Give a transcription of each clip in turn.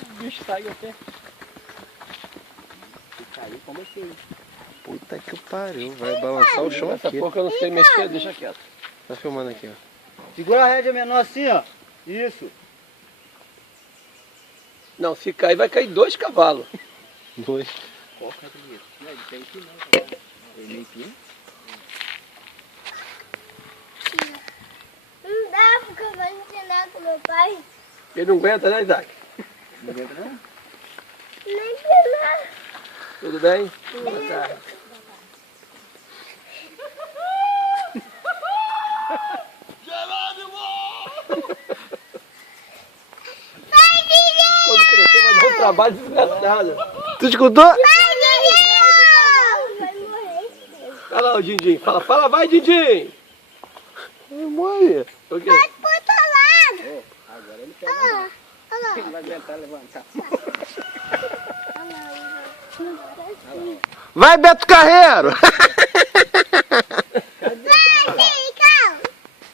O bicho saiu até. Se cair, comecei. Puta que pariu, vai balançar o chão Essa aqui. porca eu não sei mexer, deixa quieto. Tá filmando aqui, ó. Segura a rédea menor assim, ó. Isso. Não, se cair, vai cair 2 cavalos. 2. Porca bonito. Não, ele tem que não, cara. Ele meio pino. Não dá, porque eu vou ensinar com meu pai. Ele não aguenta, né, Isaac? Não aguenta não? Nem ensinar. Tudo bem? Boa tarde. Quando crescer vai dar um trabalho desgraçado. Tu escutou? Vai, Dindinho! Vai morrer. Olha lá o Dindim. Fala, vai, Dindim! Morre. O quê? Vai pro outro lado. Agora ele pega. Olha lá. Olha lá. Ele vai aguentar levantar. Vai, Beto Carreiro! Vai, calma.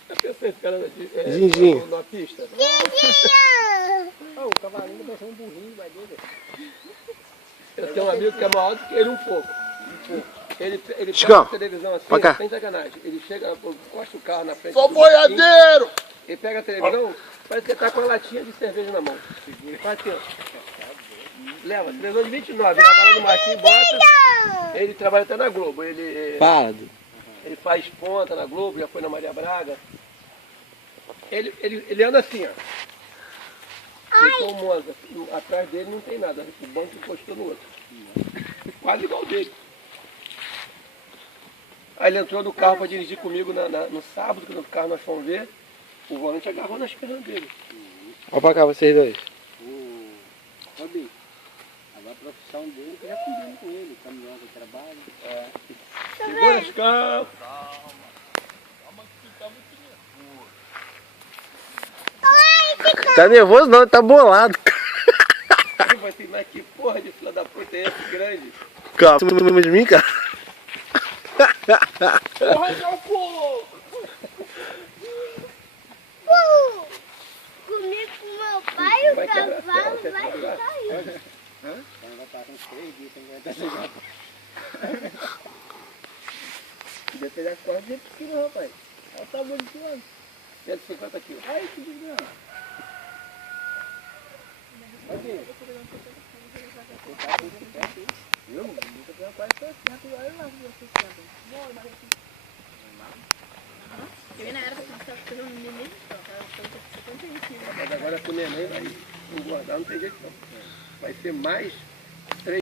Eu pensei esse cara Dindim. na pista. Dindinho! Oh, o cavalinho vai ser um burrinho, vai dele. Eu tenho um amigo que é maior do que ele um pouco. Ele pega Chicão, a televisão assim, pra cá. sem sacanagem. Ele chega, encosta o carro na frente. Sou do boiadeiro! Ele pega a televisão, parece que ele tá com uma latinha de cerveja na mão. Faz assim, ó. Leva, televisão de 29, leva lá no Marquinhos, bota. Ele trabalha até na Globo. Para. Ele faz ponta na Globo, já foi na Maria Braga. Ele anda assim, ó. Ficou um Monza. Atrás dele não tem nada. O banco encostou no outro. Quase igual dele. Aí ele entrou no carro para dirigir comigo no sábado, quando o carro nós fomos ver. O volante agarrou nas pernas dele. Olha pra cá, vocês dois. Sabe? Agora a profissão dele que já combina com ele. Caminhão que trabalha. Segura as caras. Tá nervoso não, tá bolado. Ele vai assim, mas que porra de filha da puta é esse grande? Calma, em cima de mim, cara. Porra, não, pô! Comigo com meu pai, o Vai quebrar cavalo a tela, vai quer sair. Então vai passar uns 3 dias sem aguentar essa gata. Devia ter das cordas de quilo, rapaz. Olha o tamanho desse ano. 150 quilos. Ai, que desgraça. Aqui. Eu nunca tenho quase 60 agora lá. Eu na era que eu estava fazendo um neném, Mas agora com o neném vai engordar, não tem jeito não. Vai ser mais